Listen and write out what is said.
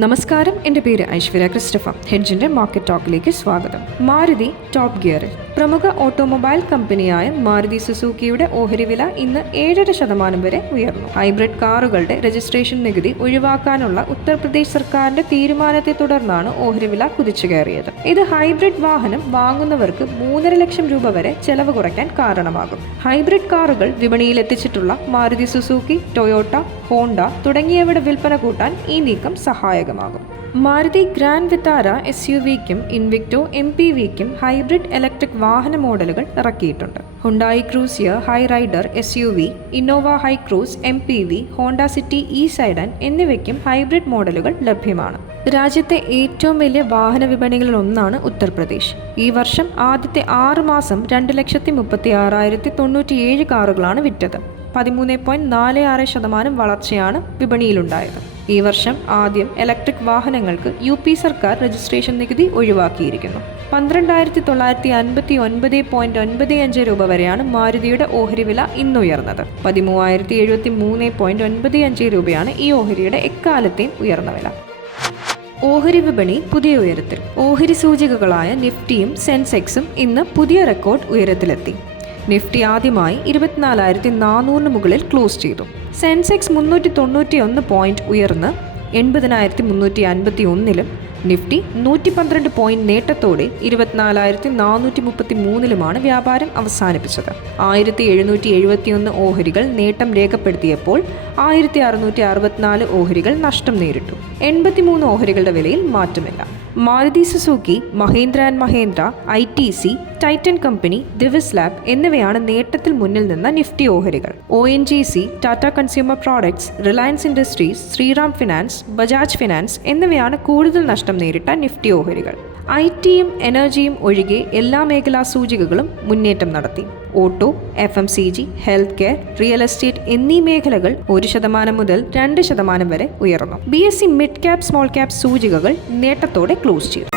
നമസ്കാരം. എന്റെ പേര് ഐശ്വര്യ ക്രിസ്റ്റഫ. ഹെഡ്ജിന്റെ മാർക്കറ്റ് ടോക്കിലേക്ക് സ്വാഗതം. മാരുതി ടോപ്പ് ഗിയറിൽ പ്രമുഖ ഓട്ടോമൊബൈൽ കമ്പനിയായ മാരുതി സുസൂക്കിയുടെ ഓഹരി വില ഇന്ന് ഏഴര ശതമാനം വരെ ഉയർന്നു. ഹൈബ്രിഡ് കാറുകളുടെ രജിസ്ട്രേഷൻ നികുതി ഒഴിവാക്കാനുള്ള ഉത്തർപ്രദേശ് സർക്കാരിന്റെ തീരുമാനത്തെ തുടർന്നാണ് ഓഹരി വില കുതിച്ചു കയറിയത്. ഇത് ഹൈബ്രിഡ് വാഹനം വാങ്ങുന്നവർക്ക് മൂന്നര ലക്ഷം രൂപ വരെ ചെലവ് കുറയ്ക്കാൻ കാരണമാകും. ഹൈബ്രിഡ് കാറുകൾ വിപണിയിൽ എത്തിച്ചിട്ടുള്ള മാരുതി സുസൂക്കി ടൊയോട്ട ഹോണ്ട തുടങ്ങിയവയുടെ വിൽപ്പന കൂട്ടാൻ ഈ നീക്കം സഹായകമാകും Maruti grand Vitara S U വിക്കും Invicto M P വിക്കും ഹൈബ്രിഡ് ഇലക്ട്രിക് വാഹന മോഡലുകൾ ഇറക്കിയിട്ടുണ്ട്. Hyundai cruiser Hyryder S U V Innova Hycross M P V Honda City e sedan എന്നിവയ്ക്കും ഹൈബ്രിഡ് മോഡലുകൾ ലഭ്യമാണ്. രാജ്യത്തെ ഏറ്റവും വലിയ വാഹന വിപണികളിൽ ഒന്നാണ് ഉത്തർപ്രദേശ്. ഈ വർഷം ആദ്യത്തെ ആറ് മാസം രണ്ട് ലക്ഷത്തി മുപ്പത്തി ആറായിരത്തി തൊണ്ണൂറ്റിയേഴ് കാറുകളാണ് വിറ്റത്. പതിമൂന്ന് പോയിന്റ് നാല് ആറ് ശതമാനം വളർച്ചയാണ് വിപണിയിലുണ്ടായത്. ഈ വർഷം ആദ്യം ഇലക്ട്രിക് വാഹനങ്ങൾക്ക് യു പി സർക്കാർ രജിസ്ട്രേഷൻ നികുതി ഒഴിവാക്കിയിരിക്കുന്നു. പന്ത്രണ്ടായിരത്തി തൊള്ളായിരത്തി അൻപത്തി ഒൻപത് പോയിന്റ് ഒൻപത് അഞ്ച് രൂപ വരെയാണ് മാരുതിയുടെ ഓഹരി വില ഇന്നുയർന്നത്. പതിമൂവായിരത്തി എഴുപത്തി മൂന്ന് പോയിന്റ് ഒൻപത് അഞ്ച് രൂപയാണ് ഈ ഓഹരിയുടെ എക്കാലത്തെയും ഉയർന്ന വില. ഓഹരി വിപണി പുതിയ ഉയരത്തിൽ. ഓഹരി സൂചികകളായ നിഫ്റ്റിയും സെൻസെക്സും ഇന്ന് പുതിയ റെക്കോർഡ് ഉയരത്തിലെത്തി. നിഫ്റ്റി ആദ്യമായി ഇരുപത്തിനാലായിരത്തി നാനൂറിന് മുകളിൽ ക്ലോസ് ചെയ്തു. സെൻസെക്സ് മുന്നൂറ്റി തൊണ്ണൂറ്റി ഒന്ന് പോയിന്റ് ഉയർന്ന് എൺപതിനായിരത്തി മുന്നൂറ്റി അൻപത്തി ഒന്നിലും നിഫ്റ്റി നൂറ്റി പന്ത്രണ്ട് പോയിന്റ് നേട്ടത്തോടെ ഇരുപത്തിനാലായിരത്തി നാനൂറ്റി മുപ്പത്തി മൂന്നിലുമാണ് വ്യാപാരം അവസാനിപ്പിച്ചത്. ആയിരത്തി എഴുന്നൂറ്റി എഴുപത്തിയൊന്ന് ഓഹരികൾ നേട്ടം രേഖപ്പെടുത്തിയപ്പോൾ ആയിരത്തി അറുന്നൂറ്റി അറുപത്തിനാല് ഓഹരികൾ നഷ്ടം നേരിട്ടു. എൺപത്തിമൂന്ന് ഓഹരികളുടെ വിലയിൽ മാറ്റമില്ല. Maruti Suzuki Mahindra and Mahindra I T C Titan company Divis lab എന്നിവയാണ് നേട്ടത്തിൽ മുന്നിൽ നിന്ന നിഫ്റ്റി ഓഹരികൾ. O N G C Tata consumer products Reliance Industries Shriram finance Bajaj finance എന്നിവയാണ് കൂടുതൽ നഷ്ടം നേരിട്ട നിഫ്റ്റി ഓഹരികൾ. ഐ ടിയും എനർജിയും ഒഴികെ എല്ലാ മേഖലാ സൂചികകളും മുന്നേറ്റം നടത്തി. Auto F M C G health care real estate എന്നീ മേഖലകൾ ഒരു ശതമാനം മുതൽ രണ്ട് ശതമാനം വരെ ഉയർന്നു. B S C mid cap small cap സൂചികകൾ നേട്ടത്തോടെ ക്ലോസ് ചെയ്തു.